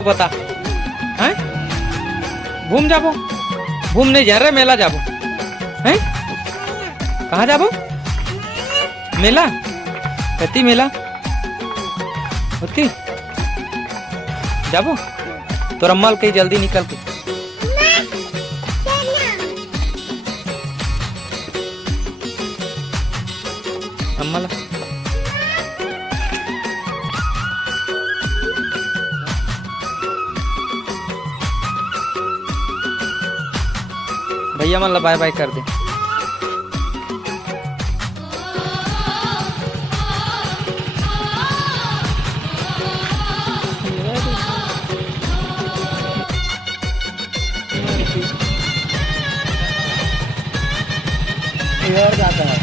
तू बता हैं? घूम जाबो, घूम नहीं जा रहे, मेला जाबो हैं? कहाँ जाबो? मेला कती मेला होती जाबो तो रम्मल कहीं जल्दी निकल के अम्मल भैया मन ला बाय बाय कर दे। और जाता है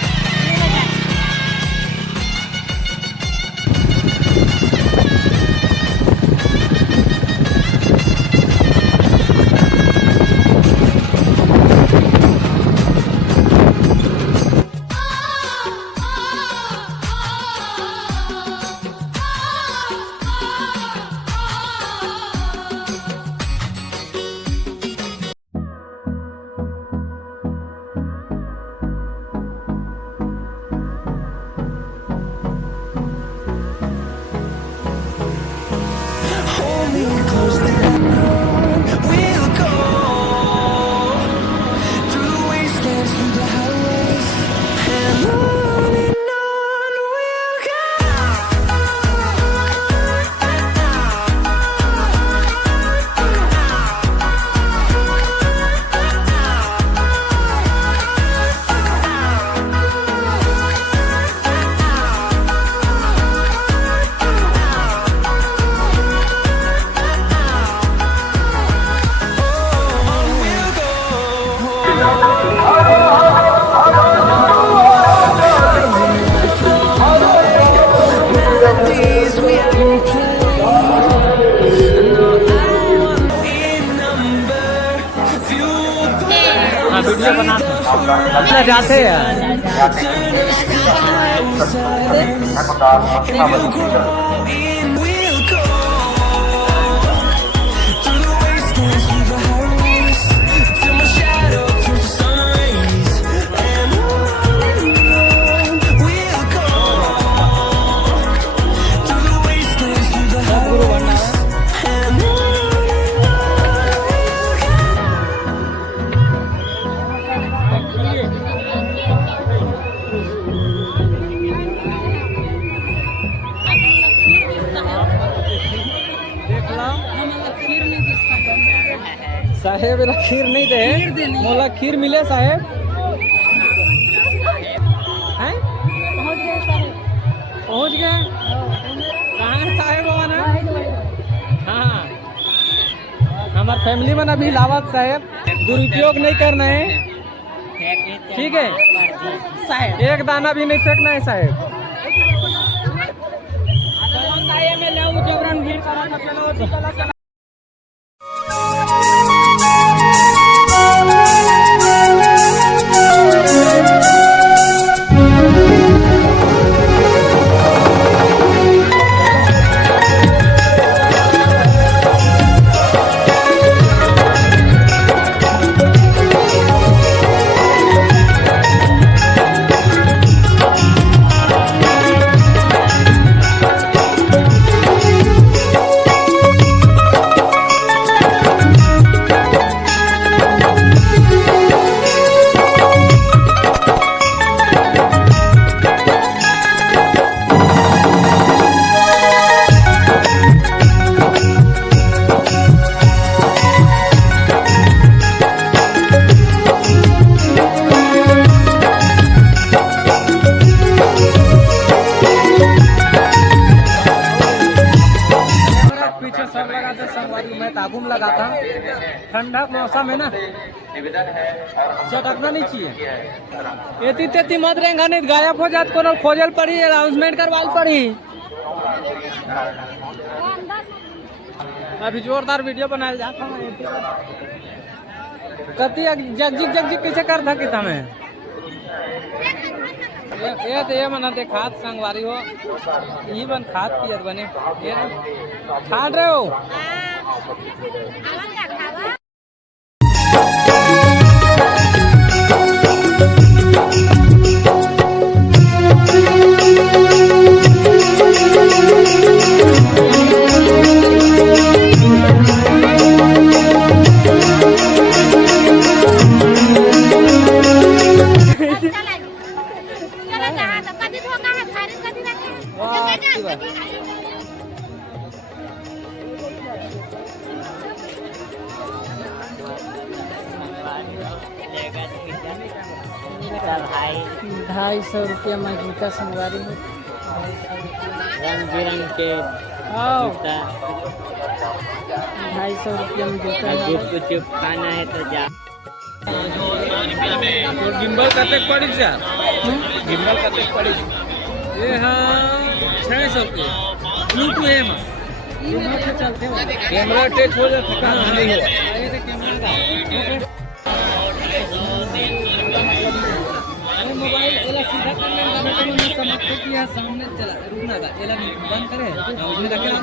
वीडियो बनाते जाते हैं साहेब खीर नहीं दे, मोला खीर मिले साहेब हैं? पहुँच गए कहाँ है साहेब ना? हाँ हमारे फैमिली में अभी लावत साहेब दुरुपयोग नहीं करना है, ठीक है साहेब? एक दाना भी नहीं फेंकना है साहेब। मैं ताबूम लगाता हूँ, ठंडा मौसम है ना, चटकना नहीं चाहिए। एती तेती मत रहेगा नहीं गायब हो जात, कोनो खोजल पड़ी, अनाउंसमेंट करवाल पड़ी। अभी जोरदार वीडियो बनाया जाता हूँ। कति जगजिग जगजिग कैसे कर था कि तमें ये तो ये मना खाद संगवारी हो, ये बन खाद पियत बने ये खाट रहे हो भाई 250 रुपया में जूता संगवारी में रंग बिरंग के आओ जूता 250 रुपया में जूता कुछ खाना है तो जा गिम्बल कते पड़ी जा गिम्बल कते पड़ी ये हाँ 600 के ब्लूटूथ है में कैमरा अटैच हो जाता काम नहीं हो ये तो कैमरा मोबाइल एला सीधा करने का मैंने समाप्त किया सामने चला रुकना था एला बंद करे उसमें रखे ना